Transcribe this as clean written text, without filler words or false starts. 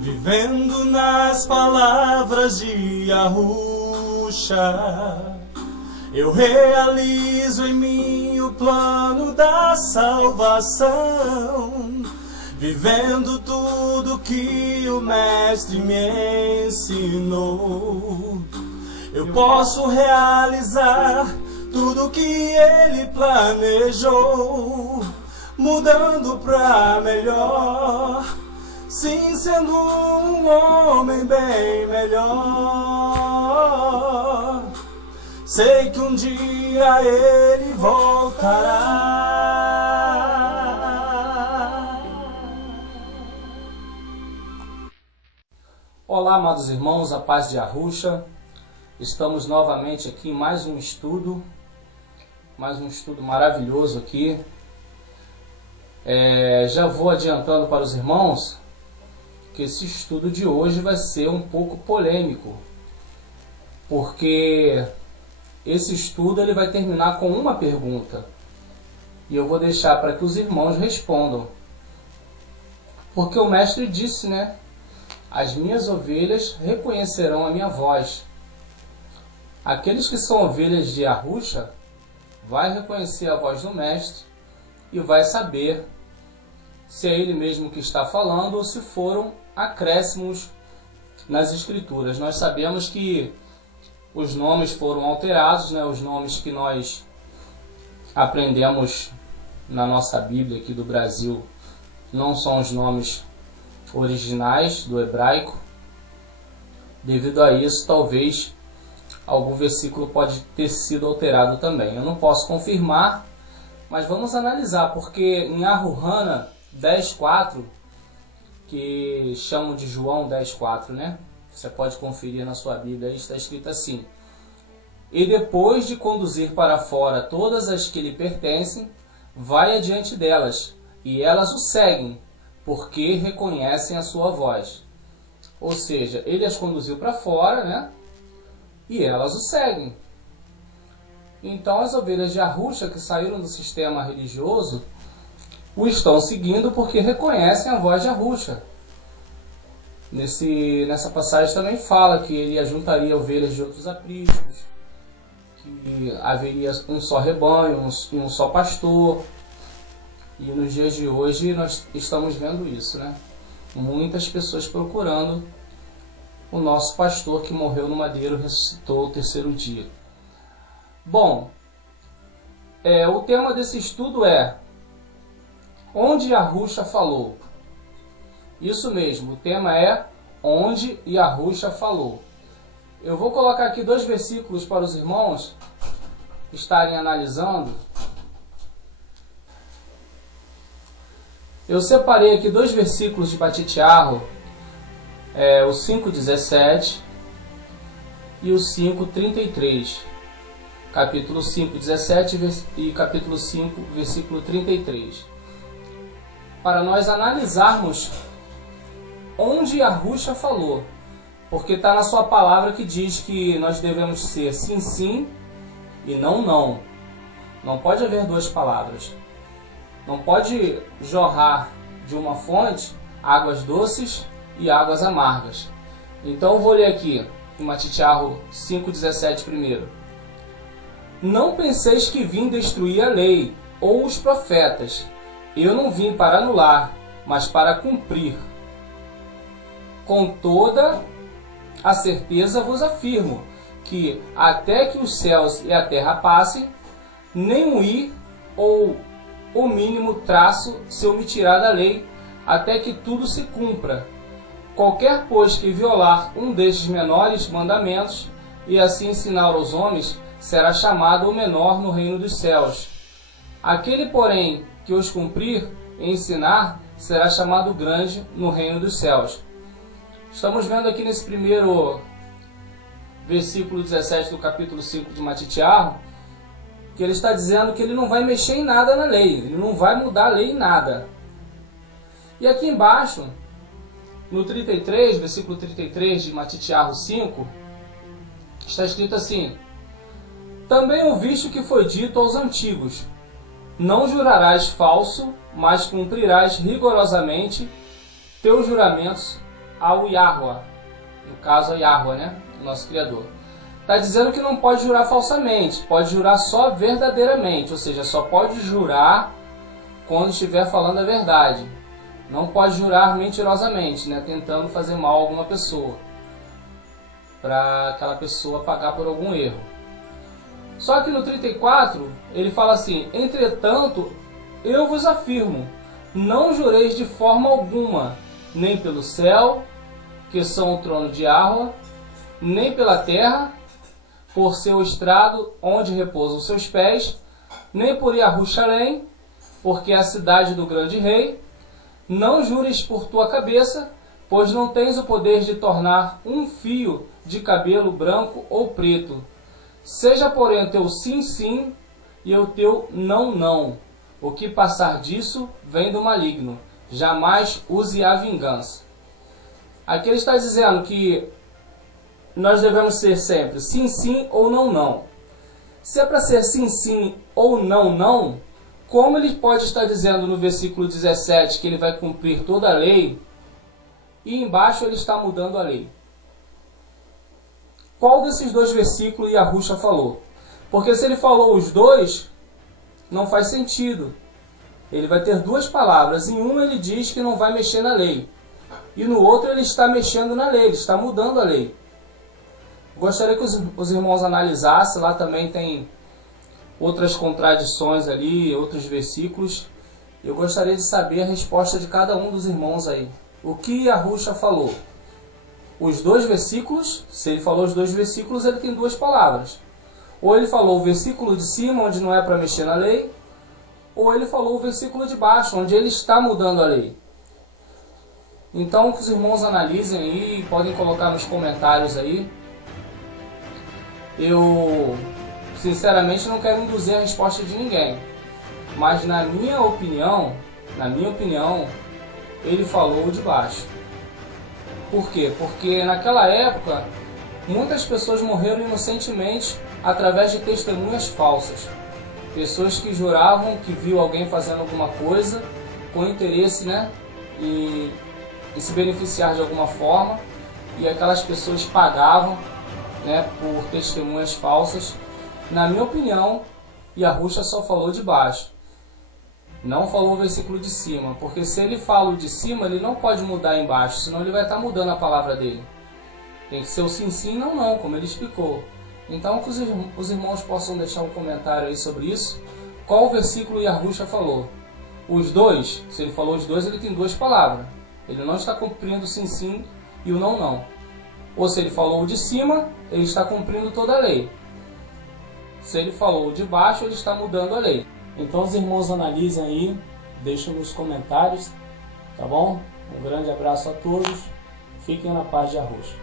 vivendo nas palavras de Yahusha. Eu realizo em mim o plano da salvação, vivendo tudo que o Mestre me ensinou. Eu posso realizar tudo que Ele planejou, mudando pra melhor, sim, sendo um homem bem melhor. Sei que um dia Ele voltará. Olá, amados irmãos, a paz de Yahusha. Estamos novamente aqui em mais um estudo maravilhoso aqui. Já vou adiantando para os irmãos que esse estudo de hoje vai ser um pouco polêmico, porque esse estudo ele vai terminar com uma pergunta e eu vou deixar para que os irmãos respondam, porque o mestre disse, né? As minhas ovelhas reconhecerão a minha voz. Aqueles que são ovelhas de Yahusha vai reconhecer a voz do mestre e vai saber se é ele mesmo que está falando ou se foram acréscimos nas escrituras. Nós sabemos que os nomes foram alterados, né? Os nomes que nós aprendemos na nossa Bíblia aqui do Brasil não são os nomes originais do hebraico. Devido a isso, talvez algum versículo pode ter sido alterado também. Eu não posso confirmar, mas vamos analisar, porque em Aruhana 10.4, que chamam de João 10.4, né? Você pode conferir na sua Bíblia, aí está escrito assim: e depois de conduzir para fora todas as que lhe pertencem, vai adiante delas, e elas o seguem, porque reconhecem a sua voz. Ou seja, ele as conduziu para fora, né? E elas o seguem. Então as ovelhas de Yahusha que saíram do sistema religioso o estão seguindo porque reconhecem a voz de Yahusha. Nessa passagem também fala que ele ajuntaria ovelhas de outros apriscos, que haveria um só rebanho, um só pastor. E nos dias de hoje nós estamos vendo isso, né? Muitas pessoas procurando o nosso pastor que morreu no madeiro e ressuscitou o terceiro dia. Bom, o tema desse estudo é onde Yahusha falou. Isso mesmo, o tema é onde Yahusha falou. Eu vou colocar aqui 2 versículos para os irmãos estarem analisando. Eu separei aqui 2 versículos de Batitiarro, o 5:17 e o 5:33. Capítulo 5:17 e capítulo 5, versículo 33. Para nós analisarmos onde Yahusha falou, porque está na sua palavra que diz que nós devemos ser sim, sim e não, não. Não pode haver 2 palavras. Não pode jorrar de uma fonte águas doces e águas amargas. Então eu vou ler aqui em Batitiarro 5:17 primeiro. Não penseis que vim destruir a lei ou os profetas. Eu não vim para anular, mas para cumprir. Com toda a certeza vos afirmo que até que os céus e a terra passem, nem um i ou o mínimo traço se omitirá da lei, até que tudo se cumpra. Qualquer, pois, que violar um destes menores mandamentos, e assim ensinar aos homens, será chamado o menor no reino dos céus. Aquele, porém, que os cumprir e ensinar, será chamado grande no reino dos céus. Estamos vendo aqui nesse primeiro versículo 17 do capítulo 5 de Batitiarro, que ele está dizendo que ele não vai mexer em nada na lei, ele não vai mudar a lei em nada. E aqui embaixo, no 33, versículo 33 de Batitiarro 5, está escrito assim: também ouviste o que foi dito aos antigos: não jurarás falso, mas cumprirás rigorosamente teus juramentos ao Yahweh, no caso a Yahweh, né? O nosso Criador. Está dizendo que não pode jurar falsamente, pode jurar só verdadeiramente, ou seja, só pode jurar quando estiver falando a verdade. Não pode jurar mentirosamente, né? Tentando fazer mal a alguma pessoa, para aquela pessoa pagar por algum erro. Só que no 34, ele fala assim: entretanto, eu vos afirmo, não jureis de forma alguma, nem pelo céu, que são o trono de Yahweh, nem pela terra, por seu estrado onde repousam os seus pés, nem por Yahushalaim, porque é a cidade do grande rei. Não jures por tua cabeça, pois não tens o poder de tornar um fio de cabelo branco ou preto. Seja, porém, o teu sim, sim, e o teu não, não. O que passar disso vem do maligno. Jamais use a vingança. Aqui ele está dizendo que nós devemos ser sempre sim, sim ou não, não. Se é para ser sim, sim ou não, não, como ele pode estar dizendo no versículo 17 que ele vai cumprir toda a lei e embaixo ele está mudando a lei? Qual desses dois versículos Yahusha falou? Porque se ele falou os dois, não faz sentido. Ele vai ter duas palavras. Em um ele diz que não vai mexer na lei. E no outro ele está mexendo na lei, ele está mudando a lei. Gostaria que os irmãos analisassem. Lá também tem outras contradições ali, outros versículos. Eu gostaria de saber a resposta de cada um dos irmãos aí. O que Yahusha falou? Os dois versículos, se ele falou os dois versículos, ele tem duas palavras. Ou ele falou o versículo de cima, onde não é para mexer na lei, ou ele falou o versículo de baixo, onde ele está mudando a lei. Então, que os irmãos analisem aí, podem colocar nos comentários aí. Eu, sinceramente, não quero induzir a resposta de ninguém. Mas, na minha opinião, ele falou o de baixo. Por quê? Porque naquela época, muitas pessoas morreram inocentemente através de testemunhas falsas. Pessoas que juravam que viu alguém fazendo alguma coisa com interesse, né, em se beneficiar de alguma forma, e aquelas pessoas pagavam, né, por testemunhas falsas. Na minha opinião, Yahusha só falou de baixo. Não falou o versículo de cima, porque se ele fala o de cima, ele não pode mudar embaixo, senão ele vai estar mudando a palavra dele. Tem que ser o sim, sim, não, não, como ele explicou. Então, que os irmãos possam deixar um comentário aí sobre isso. Qual o versículo Yahusha falou? Os dois, se ele falou os dois, ele tem duas palavras. Ele não está cumprindo o sim, sim e o não, não. Ou se ele falou o de cima, ele está cumprindo toda a lei. Se ele falou o de baixo, ele está mudando a lei. Então os irmãos analisem aí, deixem nos comentários, tá bom? Um grande abraço a todos, fiquem na paz de Yahusha.